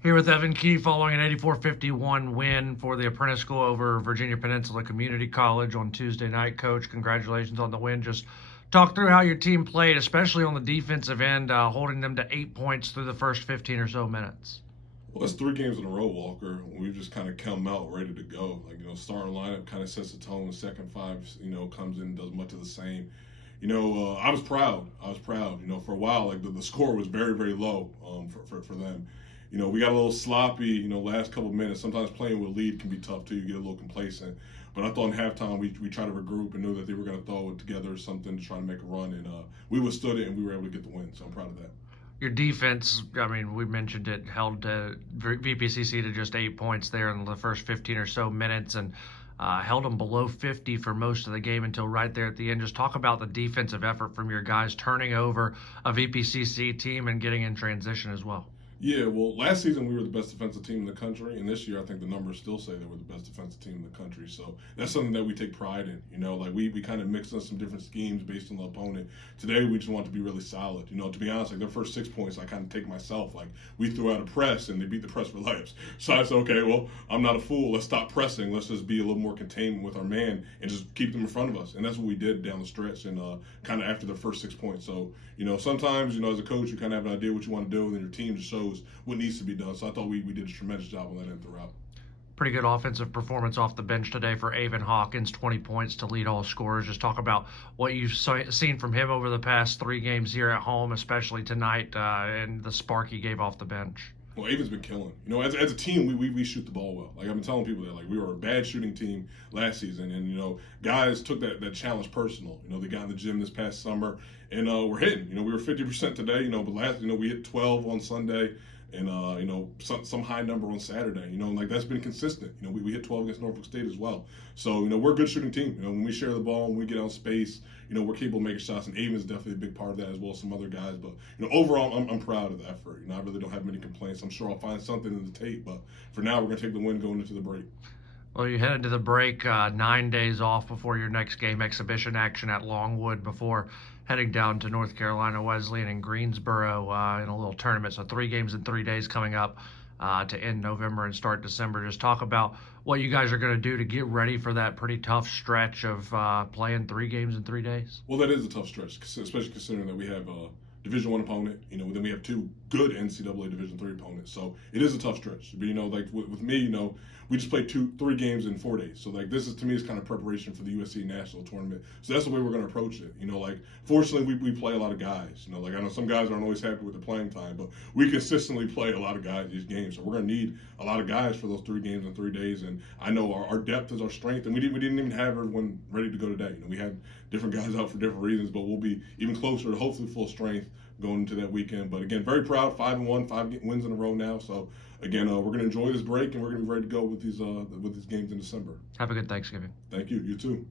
Here with Evan Key following an 84-51 win for the Apprentice School over Virginia Peninsula Community College on Tuesday night. Coach, congratulations on the win. Just talk through how your team played, especially on the defensive end, holding them to 8 points through the first 15 or so minutes. Well, it's 3 games in a row, Walker. We've just kind of come out ready to go. Starting lineup kind of sets the tone. The second five, comes in and does much of the same. I was proud. For a while, the score was very, very low for them. We got a little sloppy, last couple of minutes. Sometimes playing with a lead can be tough, too. You get a little complacent. But I thought in halftime we tried to regroup and knew that they were going to throw it together something to try to make a run. And we withstood it, and we were able to get the win. So I'm proud of that. Your defense, we mentioned it, held VPCC to just 8 points there in the first 15 or so minutes and held them below 50 for most of the game until right there at the end. Just talk about the defensive effort from your guys turning over a VPCC team and getting in transition as well. Yeah, well, last season we were the best defensive team in the country, and this year I think the numbers still say that we're the best defensive team in the country. So that's something that we take pride in. We kind of mixed up some different schemes based on the opponent. Today we just want to be really solid. To be honest, their first 6 points I kind of take myself. We threw out a press and they beat the press for layups. So I said, okay, well, I'm not a fool. Let's stop pressing. Let's just be a little more contained with our man and just keep them in front of us. And that's what we did down the stretch and kind of after the first 6 points. So, sometimes, as a coach, you kind of have an idea what you want to do, and then your team just shows what needs to be done. So I thought we did a tremendous job on that end throughout. Pretty good offensive performance off the bench today for Avon Hawkins, 20 points to lead all scorers. Just talk about what you've seen from him over the past 3 games here at home, especially tonight, and the spark he gave off the bench. Well, Avon's been killing. As a team, we shoot the ball well. I've been telling people that we were a bad shooting team last season, and guys took that challenge personal. They got in the gym this past summer, and we're hitting. We were 50% today. But last, we hit 12 on Sunday. And some high number on Saturday, that's been consistent. We hit 12 against Norfolk State as well. So we're a good shooting team. When we share the ball, when we get out space, we're capable of making shots. And Avon's definitely a big part of that as well as some other guys. But overall, I'm proud of the effort. I really don't have many complaints. I'm sure I'll find something in the tape, but for now, we're gonna take the win going into the break. Well, you headed to the break 9 days off before your next game, exhibition action at Longwood, before heading down to North Carolina Wesleyan and Greensboro in a little tournament. So 3 games in 3 days coming up to end November and start December. Just talk about what you guys are going to do to get ready for that pretty tough stretch of playing 3 games in 3 days. Well, that is a tough stretch, especially considering that we have a Division I opponent, then we have 2 good NCAA Division III opponents. So it is a tough stretch. But with me, we just played 3 games in 4 days. So this is, to me, is kind of preparation for the USC national tournament. So that's the way we're going to approach it. Fortunately, we play a lot of guys. I know some guys aren't always happy with the playing time, but we consistently play a lot of guys these games. So we're going to need a lot of guys for those 3 games in 3 days. And I know our depth is our strength, and we didn't even have everyone ready to go today. We had different guys out for different reasons, but we'll be even closer to hopefully full strength going into that weekend. But again, very proud, 5-1, 5 wins in a row now. So again, we're going to enjoy this break, and we're going to be ready to go with these games in December. Have a good Thanksgiving. Thank you. You too.